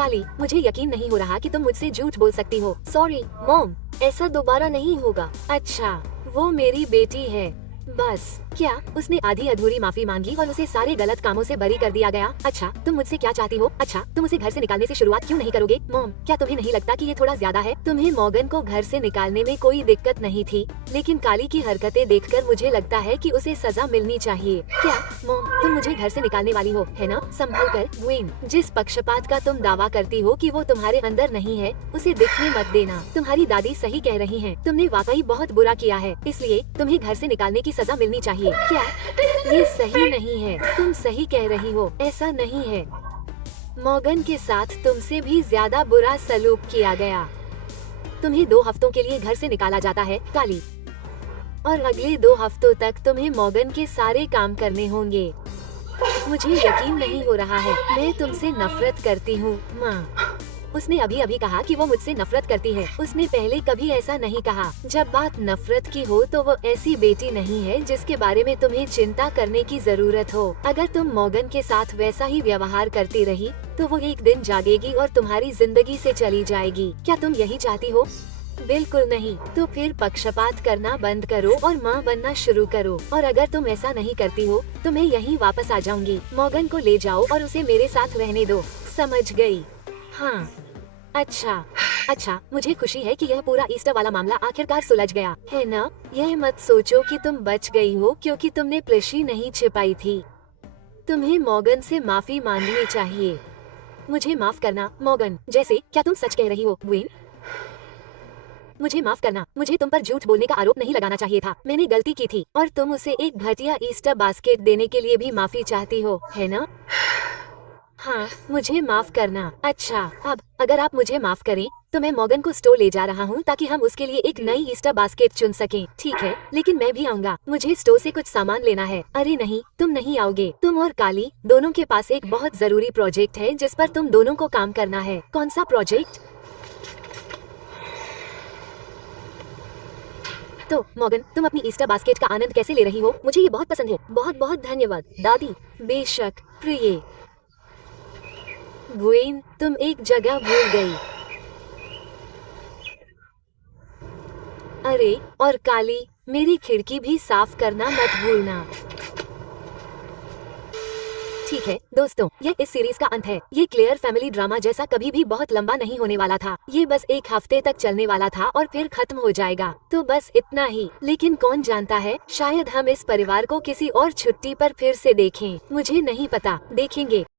काली, मुझे यकीन नहीं हो रहा कि तुम मुझसे झूठ बोल सकती हो। सॉरी मॉम, ऐसा दोबारा नहीं होगा। अच्छा, वो मेरी बेटी है बस। क्या उसने आधी अधूरी माफी मांगी और उसे सारे गलत कामों से बरी कर दिया गया? अच्छा, तुम मुझसे क्या चाहती हो? अच्छा, तुम उसे घर से निकालने से शुरुआत क्यों नहीं करोगे? मॉम, क्या तुम्हें नहीं लगता कि ये थोड़ा ज्यादा है? तुम्हें मॉर्गन को घर से निकालने में कोई दिक्कत नहीं थी, लेकिन काली की हरकतें देखकर मुझे लगता है कि उसे सजा मिलनी चाहिए। क्या मॉम, तुम मुझे घर से निकालने वाली हो, है ना? संभल कर ग्वेन, जिस पक्षपात का तुम दावा करती हो कि वो तुम्हारे अंदर नहीं है, उसे दिखने मत देना। तुम्हारी दादी सही कह रही है, तुमने वाकई बहुत बुरा किया है, इसलिए तुम्हें घर से निकालने की सजा मिलनी चाहिए। क्या ये सही नहीं है? तुम सही कह रही हो, ऐसा नहीं है। मॉर्गन के साथ तुमसे भी ज्यादा बुरा सलूक किया गया। तुम्हें 2 हफ्तों के लिए घर से निकाला जाता है काली, और अगले 2 हफ्तों तक तुम्हें मॉर्गन के सारे काम करने होंगे। मुझे यकीन नहीं हो रहा है, मैं तुमसे नफरत करती हूँ माँ। उसने अभी अभी कहा कि वो मुझसे नफरत करती है। उसने पहले कभी ऐसा नहीं कहा। जब बात नफरत की हो तो वो ऐसी बेटी नहीं है जिसके बारे में तुम्हें चिंता करने की जरूरत हो। अगर तुम मॉर्गन के साथ वैसा ही व्यवहार करती रही तो वो एक दिन जागेगी और तुम्हारी जिंदगी से चली जाएगी। क्या तुम यही चाहती हो? बिल्कुल नहीं। तो फिर पक्षपात करना बंद करो और माँ बनना शुरू करो। और अगर तुम ऐसा नहीं करती हो तो मैं यहीं वापस आ जाऊंगी। मॉर्गन को ले जाओ और उसे मेरे साथ रहने दो। समझ गई? हाँ। अच्छा, मुझे खुशी है कि यह पूरा ईस्टर वाला मामला आखिरकार सुलझ गया, है ना? यह मत सोचो कि तुम बच गई हो क्योंकि तुमने प्लशी नहीं छिपाई थी। तुम्हें मॉर्गन से माफी मांगनी चाहिए। मुझे माफ करना मॉर्गन। जैसे, क्या तुम सच कह रही हो ग्वेन? मुझे माफ करना, मुझे तुम पर झूठ बोलने का आरोप नहीं लगाना चाहिए था। मैंने गलती की थी। और तुम उसे एक घटिया ईस्टर बास्केट देने के लिए भी माफी चाहती हो, है ना? हाँ, मुझे माफ करना। अच्छा, अब अगर आप मुझे माफ करें तो मैं मॉर्गन को स्टोर ले जा रहा हूँ ताकि हम उसके लिए एक नई ईस्टर बास्केट चुन सकें। ठीक है, लेकिन मैं भी आऊंगा। मुझे स्टोर से कुछ सामान लेना है। अरे नहीं, तुम नहीं आओगे। तुम और काली दोनों के पास एक बहुत जरूरी प्रोजेक्ट है जिस पर तुम दोनों को काम करना है। कौन सा प्रोजेक्ट? तो मॉर्गन, तुम अपनी ईस्टर बास्केट का आनंद कैसे ले रही हो? मुझे ये बहुत पसंद है। बहुत बहुत धन्यवाद दादी। बेशक प्रिय। ग्वेन, तुम एक जगह भूल गई। अरे, और काली, मेरी खिड़की भी साफ करना मत भूलना। ठीक है दोस्तों, यह इस सीरीज का अंत है। ये क्लेयर फैमिली ड्रामा जैसा कभी भी बहुत लंबा नहीं होने वाला था। ये बस 1 हफ्ते तक चलने वाला था और फिर खत्म हो जाएगा। तो बस इतना ही। लेकिन कौन जानता है, शायद हम इस परिवार को किसी और छुट्टी पर फिर से देखें। मुझे नहीं पता, देखेंगे।